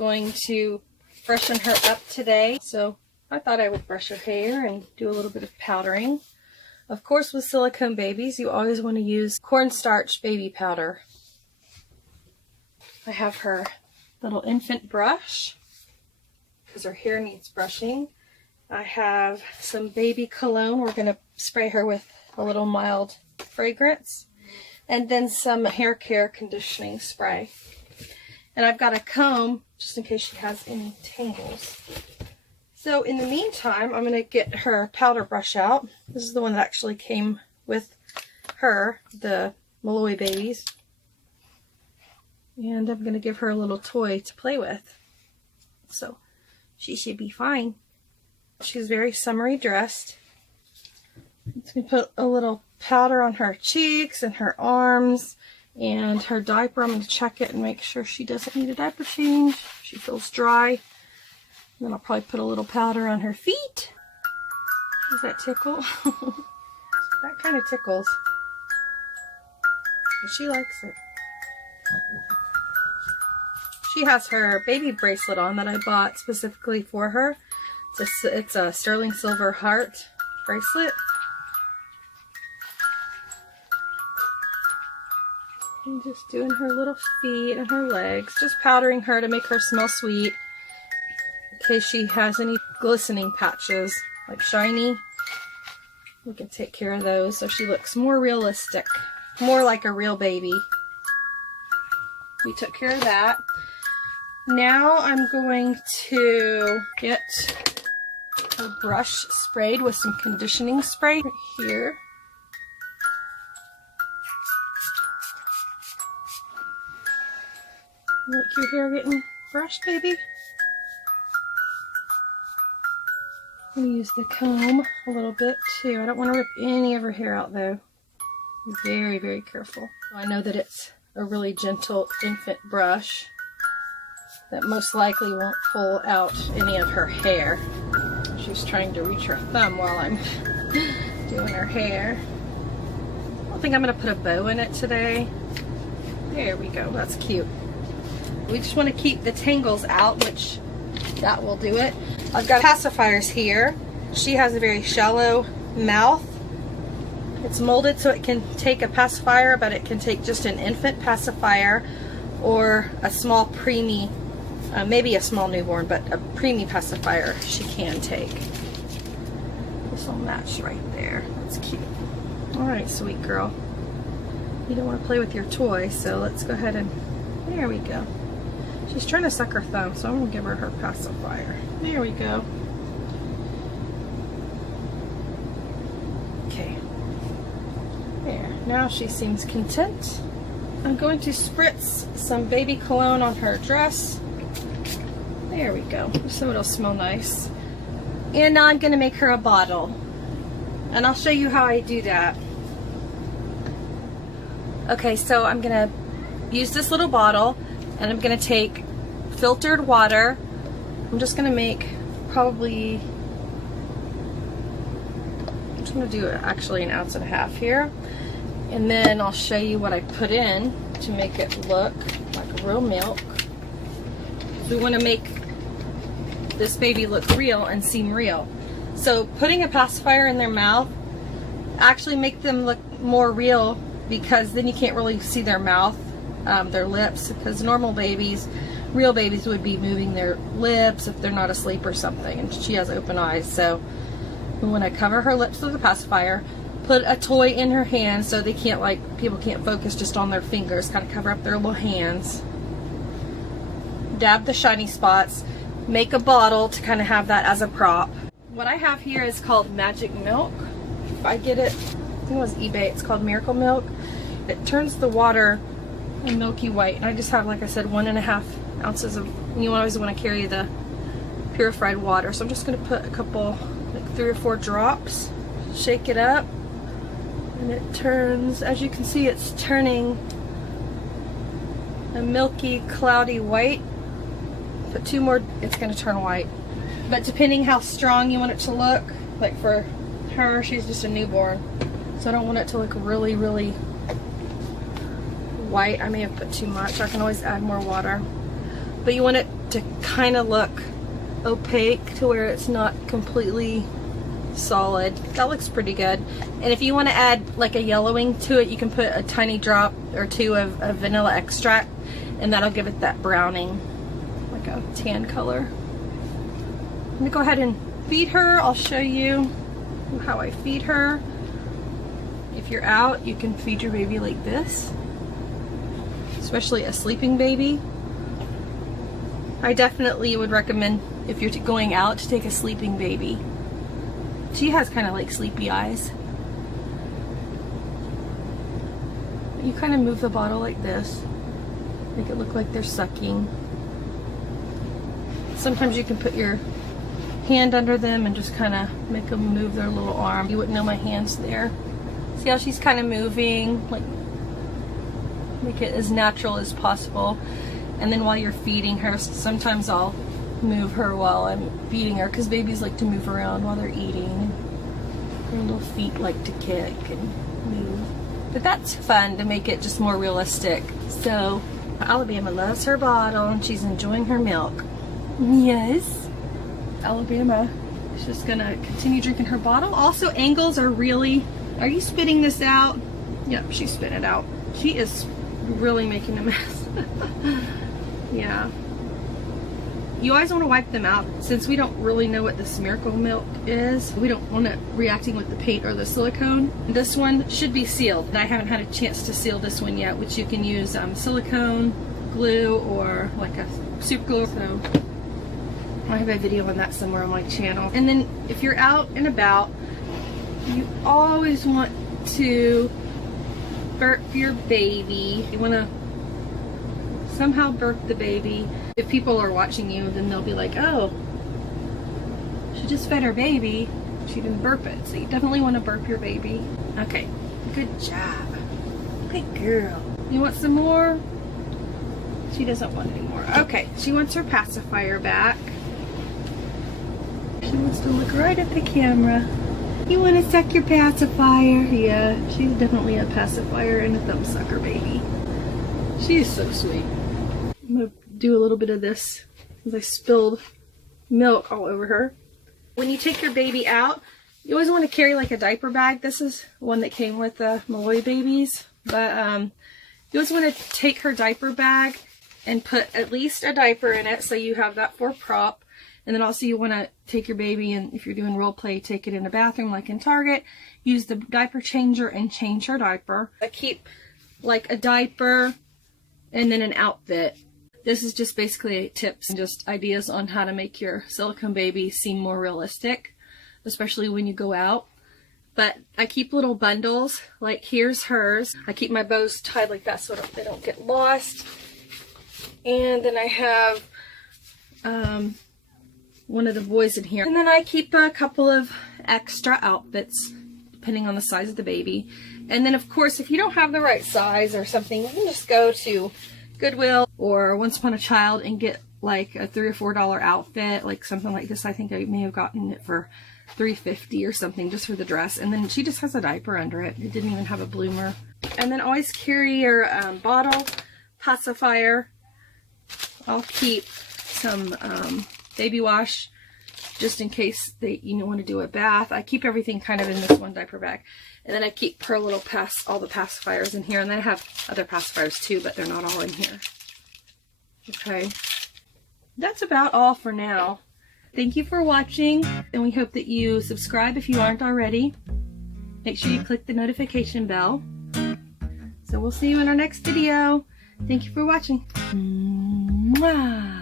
going to freshen her up today. So I thought I would brush her hair and do a little bit of powdering. Of course, with silicone babies, you always want to use cornstarch baby powder. I have her little infant brush because her hair needs brushing. I have some baby cologne. We're going to spray her with a little mild fragrance. And then some hair care conditioning spray. And I've got a comb just in case she has any tangles. So in the meantime, I'm going to get her powder brush out. This is the one that actually came with her, the Malloy babies. And I'm going to give her a little toy to play with. So she should be fine. She's very summery dressed. Let me put a little powder on her cheeks and her arms and her diaper. I'm going to check it and make sure she doesn't need a diaper change. She feels dry. And then I'll probably put a little powder on her feet. Does that tickle? That kind of tickles. But she likes it. She has her baby bracelet on that I bought specifically for her. It's a sterling silver heart bracelet. And just doing her little feet and her legs. Just powdering her to make her smell sweet. In case she has any glistening patches, like shiny. We can take care of those so she looks more realistic. More like a real baby. We took care of that. Now I'm going to get her brush sprayed with some conditioning spray right here. Like your hair getting brushed, baby? I'm going to use the comb a little bit too. I don't want to rip any of her hair out though. Be very, very careful. I know that it's a really gentle infant brush that most likely won't pull out any of her hair. She's trying to reach her thumb while I'm doing her hair. I think I'm going to put a bow in it today. There we go. That's cute. We just want to keep the tangles out, which that will do it. I've got pacifiers here. She has a very shallow mouth. It's molded so it can take a pacifier, but it can take just an infant pacifier or a small preemie, maybe a small newborn, but a preemie pacifier she can take. This will match right there. That's cute. Alright, sweet girl. You don't want to play with your toy, so let's go ahead and... There we go. She's trying to suck her thumb, so I'm going to give her her pacifier. There we go. Okay. There. Now she seems content. I'm going to spritz some baby cologne on her dress. There we go. So it'll smell nice. And now I'm going to make her a bottle. And I'll show you how I do that. Okay, so I'm going to use this little bottle. And I'm going to take filtered water. I'm just going to make probably, I'm just going to do actually 1.5 ounces here. And then I'll show you what I put in to make it look like real milk. We want to make this baby look real and seem real. So putting a pacifier in their mouth actually make them look more real, because then you can't really see their mouth. Their lips, because normal babies, real babies would be moving their lips if they're not asleep or something, and she has open eyes. So we want to cover her lips with a pacifier, put a toy in her hand so they can't, like, people can't focus just on their fingers, kind of cover up their little hands, dab the shiny spots, make a bottle to kind of have that as a prop. What I have here is called Magic Milk. If I get it, I think it was eBay, it's called Miracle Milk. It turns the water and milky white, and I just have, like I said, 1.5 ounces of, you always want to carry the purified water, so I'm just going to put a couple, like 3 or 4 drops, shake it up, and it turns, as you can see, it's turning a milky cloudy white. Put 2 more, it's going to turn white, but depending how strong you want it to look, like for her, she's just a newborn, so I don't want it to look really, really white. I may have put too much. I can always add more water. But you want it to kind of look opaque to where it's not completely solid. That looks pretty good. And if you want to add like a yellowing to it, you can put a tiny drop or two of vanilla extract, and that'll give it that browning, like a tan color. I'm gonna go ahead and feed her. I'll show you how I feed her. If you're out, you can feed your baby like this, especially a sleeping baby. I definitely would recommend, if you're going out, to take a sleeping baby. She has kind of like sleepy eyes. You kind of move the bottle like this, make it look like they're sucking. Sometimes you can put your hand under them and just kind of make them move their little arm. You wouldn't know my hand's there. See how she's kind of moving, like make it as natural as possible. And then while you're feeding her, sometimes I'll move her while I'm feeding her, because babies like to move around while they're eating. Their little feet like to kick and move. But that's fun to make it just more realistic. So Alabama loves her bottle and she's enjoying her milk. Yes. Alabama is just gonna continue drinking her bottle. Also, angles are really... Are you spitting this out? Yep, she's spitting it out. She is really making a mess. Yeah. You always want to wipe them out. Since we don't really know what this miracle milk is, we don't want it reacting with the paint or the silicone. This one should be sealed. And I haven't had a chance to seal this one yet, which you can use silicone, glue, or like a super glue. So I have a video on that somewhere on my channel. And then if you're out and about, you always want to burp your baby. You want to somehow burp the baby. If people are watching you, then they'll be like, oh, she just fed her baby, she didn't burp it. So you definitely want to burp your baby. Okay, good job. Good girl. You want some more? She doesn't want any more. Okay, she wants her pacifier back. She wants to look right at the camera. You want to suck your pacifier? Yeah, she's definitely a pacifier and a thumb sucker baby. She is so sweet. I'm going to do a little bit of this because I spilled milk all over her. When you take your baby out, you always want to carry like a diaper bag. This is one that came with the Malloy babies. But you always want to take her diaper bag and put at least a diaper in it, so you have that for a prop. And then also you want to take your baby, and if you're doing role play, take it in a bathroom like in Target. Use the diaper changer and change her diaper. I keep like a diaper and then an outfit. This is just basically tips and just ideas on how to make your silicone baby seem more realistic, especially when you go out. But I keep little bundles, like here's hers. I keep my bows tied like that so they don't get lost. And then I have one of the boys in here. And then I keep a couple of extra outfits, depending on the size of the baby. And then of course, if you don't have the right size or something, you can just go to Goodwill or Once Upon a Child and get like a $3 or $4 outfit, like something like this. I think I may have gotten it for $3.50 or something just for the dress. And then she just has a diaper under it. It didn't even have a bloomer. And then always carry your bottle pacifier. I'll keep some baby wash just in case you want to do a bath. I keep everything kind of in this one diaper bag. And then I keep her little all the pacifiers in here. And then I have other pacifiers too, but they're not all in here. Okay. That's about all for now. Thank you for watching. And we hope that you subscribe if you aren't already. Make sure you click the notification bell. So we'll see you in our next video. Thank you for watching. Mwah.